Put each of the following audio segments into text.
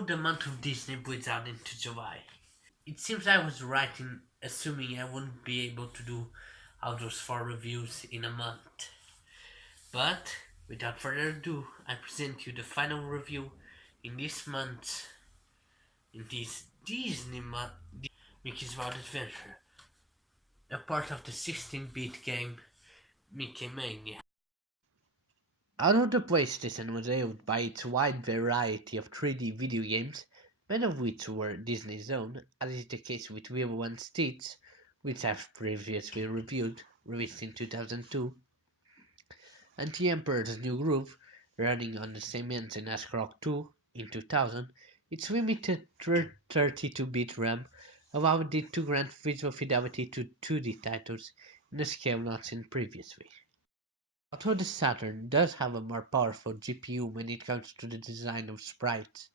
The month of Disney bleeds out into July. It seems I was right in assuming I wouldn't be able to do all those 4 reviews in a month. But without further ado, I present you the final review in this month, in this Disney month, Mickey's Wild Adventure, a part of the 16-bit game Mickey Mania. Although the PlayStation was hailed by its wide variety of 3D video games, many of which were Disney's own, as is the case with Willow and Stitch, which I've previously reviewed, released in 2002, and The Emperor's New Groove, running on the same engine as Croc 2 in 2000, its limited 32-bit RAM allowed it to grant visual fidelity to 2D titles in a scale not seen previously. Although the Saturn does have a more powerful GPU when it comes to the design of sprites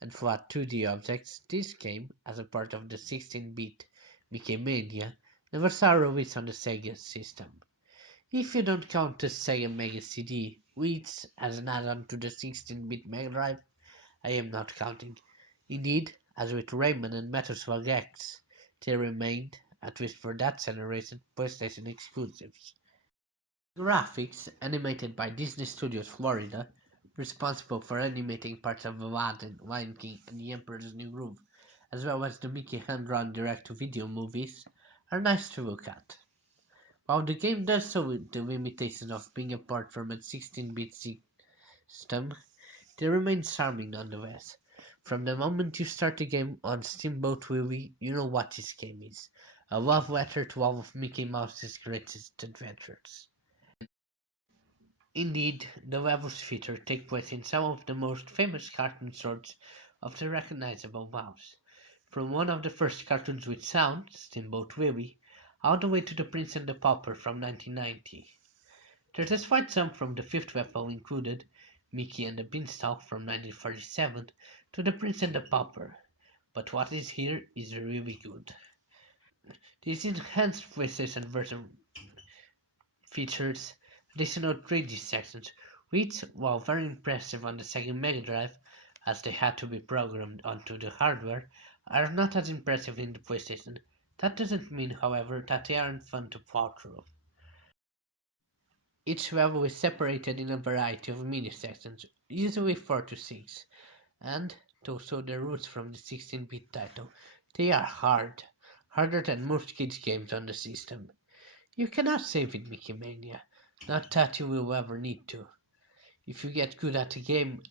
and flat 2D objects, this game, as a part of the 16-bit Mickey Mania, never saw a release on the Sega system. If you don't count the Sega Mega CD, which, as an add-on to the 16-bit Mega Drive, I am not counting. Indeed, as with Rayman and Metal Slug X, they remained, at least for that generation, PlayStation exclusives. Graphics, animated by Disney Studios Florida, responsible for animating parts of Aladdin, Lion King, and The Emperor's New Groove, as well as the Mickey hand-drawn direct-to-video movies, are nice to look at. While the game does so with the limitation of being a port from a 16-bit system, they remain charming nonetheless. From the moment you start the game on Steamboat Willie, you know what this game is. A love letter to all of Mickey Mouse's greatest adventures. Indeed, the levels featured take place in some of the most famous cartoon sorts of the recognizable mouse, from one of the first cartoons with sound, Steamboat Willie, all the way to The Prince and the Pauper from 1990. There's a slight jump from the fifth level included, Mickey and the Beanstalk from 1947, to The Prince and the Pauper, but what is here is really good. This enhanced PlayStation version features additional 3D sections, which, while very impressive on the Sega Mega Drive, as they had to be programmed onto the hardware, are not as impressive in the PlayStation. That doesn't mean, however, that they aren't fun to plow through. Each level is separated in a variety of mini-sections, usually 4 to 6, and, to show their roots from the 16-bit title, they are hard, harder than most kids' games on the system. You cannot save in Mickey Mania, not that you will ever need to. If you get good at the game,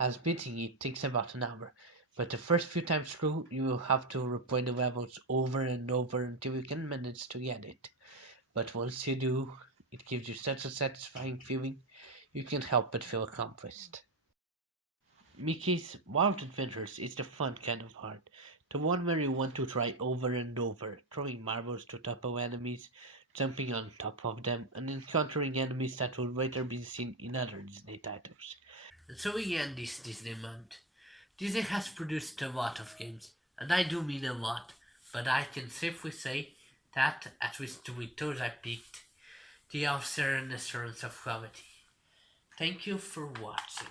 as beating it takes about an hour, but the first few times through you will have to replay the levels over and over until you can manage to get it. But once you do, it gives you such a satisfying feeling, you can't help but feel accomplished. Mickey's Wild Adventures is the fun kind of hard, the one where you want to try over and over, throwing marbles to topple enemies, jumping on top of them, and encountering enemies that would later be seen in other Disney titles. And so we end this Disney month. Disney has produced a lot of games, and I do mean a lot, but I can safely say that, at least with those I picked, they offer an assurance of quality. Thank you for watching.